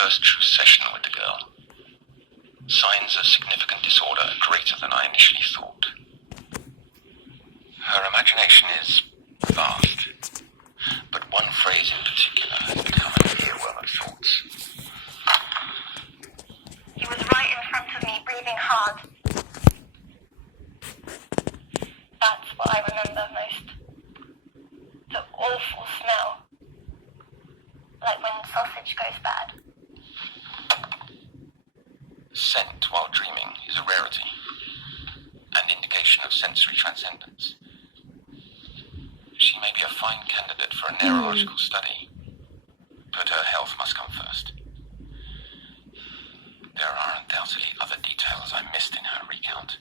first true session with the girl. Signs of significant disorder are greater than I initially thought. Her imagination is vast, but one phrase in particular has become an earworm of thoughts. He was right in front of me, breathing hard. That's what I remember most. The awful smell. Like when sausage goes bad. Scent while dreaming is a rarity, an indication of sensory transcendence. She may be a fine candidate for a neurological study, but her health must come first. There are undoubtedly other details I missed in her recount.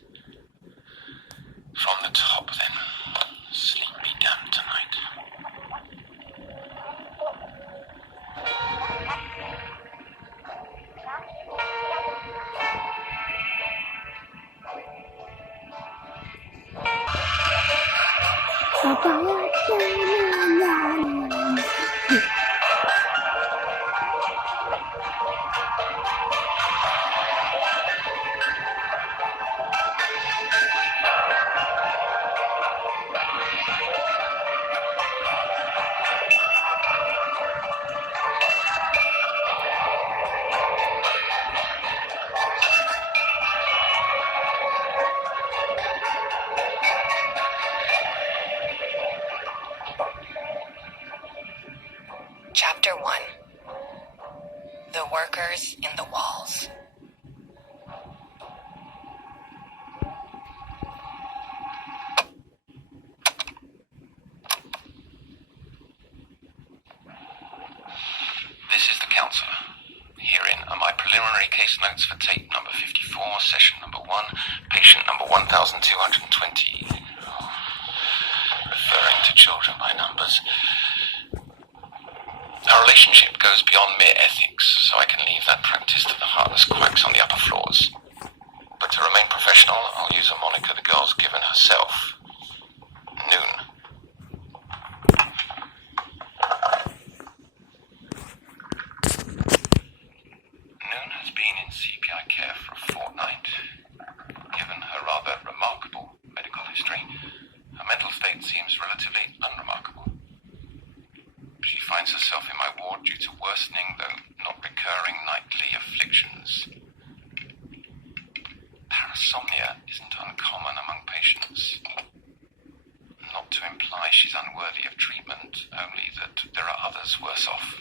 From the top, then, sleep be damned tonight. Chapter 1. The Workers in the Walls. This is the counselor. Herein are my preliminary case notes for tape number 54, session number 1, patient number 1220. Referring to children by numbers. Our relationship goes beyond mere ethics, so I can leave that practice to the heartless quacks on the upper floors. But to remain professional, I'll use a moniker the girl's given herself. Noon. Noon has been in CPI care for a fortnight. Given her rather remarkable medical history, her mental state seems relatively unremarkable. She finds herself in my ward due to worsening, though not recurring, nightly afflictions. Parasomnia isn't uncommon among patients. Not to imply she's unworthy of treatment, only that there are others worse off.